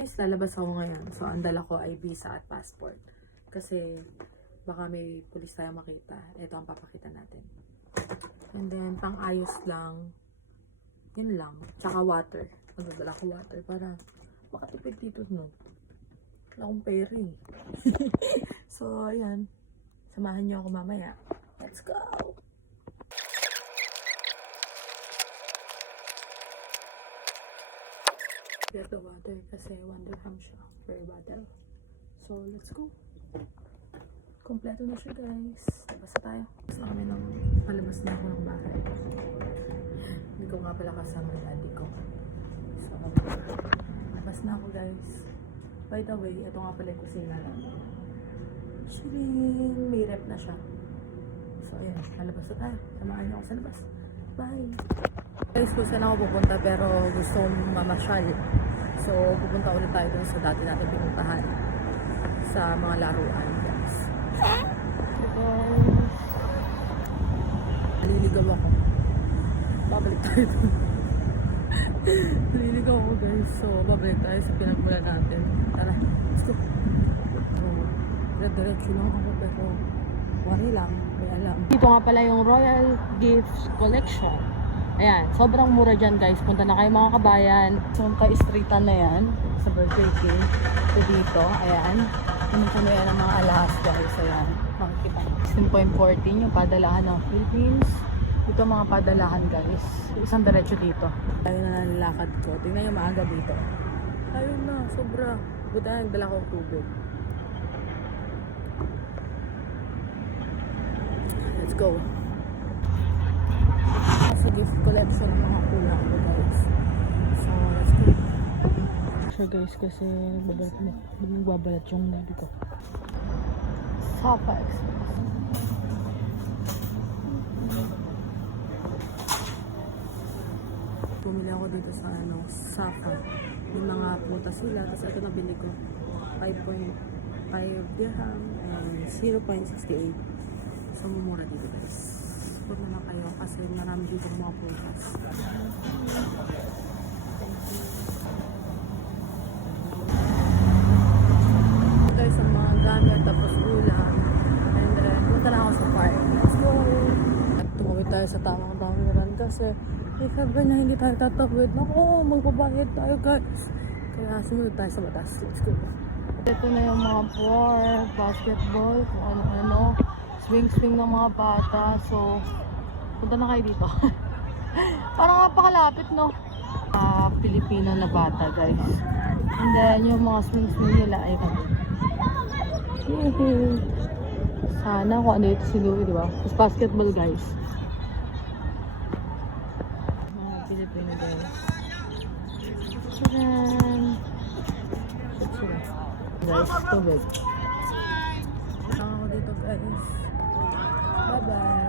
Guys, lalabas ako ngayon. So, ang dala ko ay visa at passport. Kasi, baka may pulis tayo makita. Ito ang papakita natin. And then, pang-ayos lang. Yun lang. Tsaka water. Magdadala ko water para makatipid dito, no? Wala akong pera eh. So, ayan. Samahan niyo ako mamaya. Let's go! Get the water kasi 1 dirham siya per bottle. So, let's go. Kompleto na siya, guys. Labas tayo. Gusto kami ng palabas na ako ng bahay. Hindi ko nga pala kasama yung daddy ko. So, labas na ako, guys. By the way, ito nga pala yung kusina lang. Shirin! May rep na siya. So, ayan. Lalabas na tayo. Samahan niyo ako sa labas. Bye! Guys, kung saan ako pupunta pero gusto kong mamasyal. So, pupunta ulit tayo dun sa dati natin pinuntahan. Sa mga laruan, guys. Naliligaw ako. Babalik tayo dun. Naliligaw ako, guys. So, babalik tayo sa pinagmula natin. Tara, let's go. So, diretso lang ako pero wari lang, may alam. Dito nga pala yung Royal Gifts Collection. Ayan, sobrang mura dyan, guys. Punta na kayo mga kabayan. So, ka-streetan na yan sa birthday cake. So, dito, ayan. Pumunta na yan ang mga alahas, guys. Ayan, makikita. 16.14 yung padalahan ng Philippines. Dito mga padalahan, guys. Isang diretso dito. Tayo na nalalakad ko. Tingnan yung maaga dito. Ayun na, sobra. Buta na nagdala ko tubig. Let's go. Sa gift collection mga kulang ko, guys. So, let's go. So, guys, kasi magbabalat yung nabi ko. Sapa Express. Pumili ako dito sa Safa. Yung mga putas sila. Tapos ito nabili ko. 5.5 dirham and 0.68. So, mumura dito, guys. Huwag na kayo kasi marami dito mga putas. Guys, ang mga gamit tapos ulam. And then, punta na ako sa park. Let's go! Tumawid tayo sa tamang damiran kasi sabi na hindi tayo tatawid. Naku, magbabayad tayo, guys. Kaya sumunod tayo sa batas. Let's go. Ito na yung mga park, basketball, kung ano-ano. Swing-swing ng mga bata. So, punta na kayo dito. Parang napakalapit, no? Pilipino na bata, guys. And then, yung mga swing-swing nila ay sana kung ano ito si Louie, di ba? Tapos basketball, guys. Mga Pilipino, guys. Tadaan! Guys, tubig. Ako dito, guys. Bye-bye.